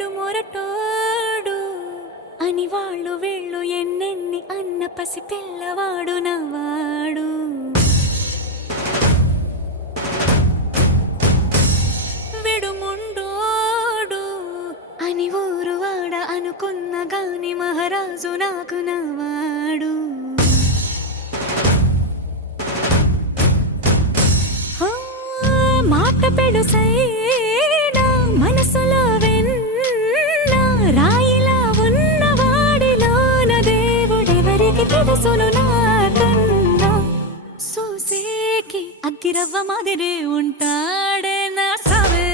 వీడు మొరటోడు అని వాళ్ళు వీళ్ళు ఎన్నెన్ని అన్న పసి పిల్లవాడు నవ్వాడు. వీడు ముండోడు అని ఊరు వాడ అనుకున్న గాని మహారాజు నాకు నవ్వాడు. మాట పెడుసైనా మనసులో వెన్న రాయిలా ఉన్నవాడిలోన దేవుడెవరికి తెలుసును నాకన్నా. సూసేకి అగ్గిరవ్వ మాదిరే ఉంటాడే నా సావే.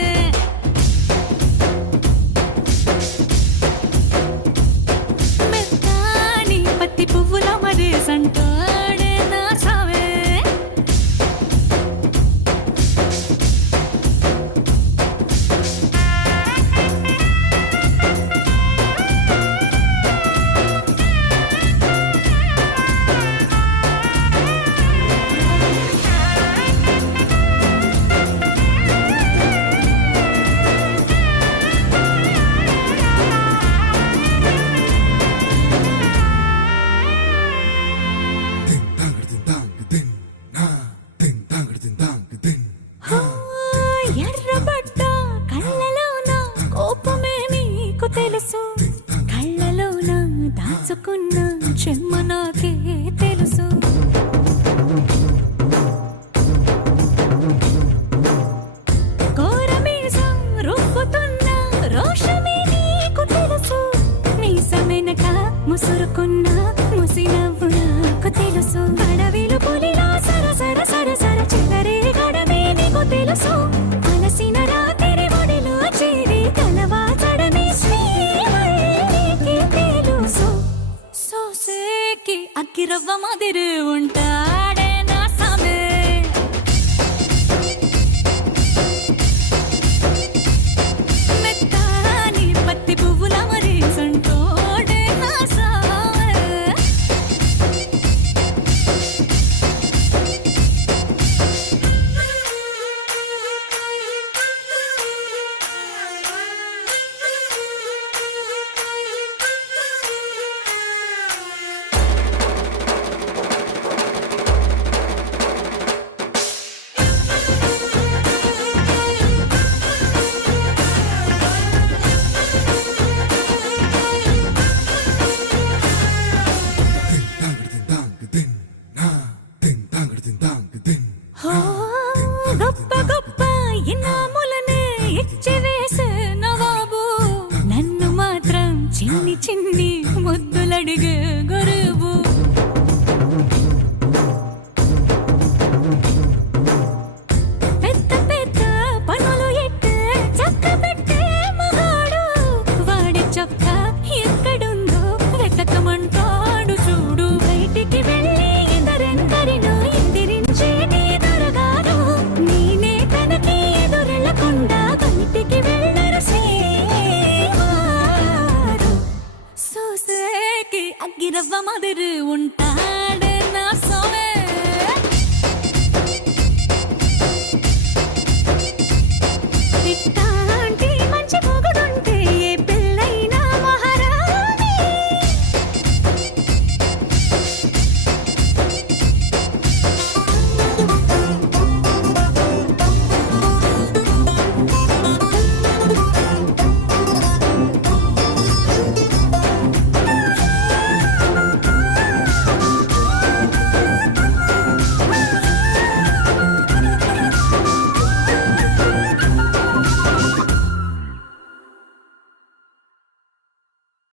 మెత్తాని పత్తి పువ్వుల మరేసంటాడే నా సావే. ఎర్రబడ్డ కళ్ళలోన కోపమే నీకు తెలుసు, కళ్ళలోన దాచుకున్న చెమ్మ నాకే తెలుసు. కోరమీసం రుబ్బుతున్న రోషమే నీకు తెలుసు, మీసమెనక ముసురుకున్న ముసినవ్వు నాకు తెలుసు. అడవిలు పులిలా సరసర సరసర చివరి గడమే నీకు తెలుసు. అలసిన రాత్రి ఒడిలో చేరి కలవాచడమే శ్రీమల్లికి తెలుసు. సోసేకి అగ్గిరవ్వ మాదిరి ఉంటాడే నా సామే. మెత్తాని పత్తి పువ్వుల మరేసంటోడే నా సామే. గొప్ప గొప్ప ఇనాములనే ఇచ్చివేసే నవాబు, నన్ను మాత్రం చిన్ని చిన్ని ముద్దులడిగే గురు.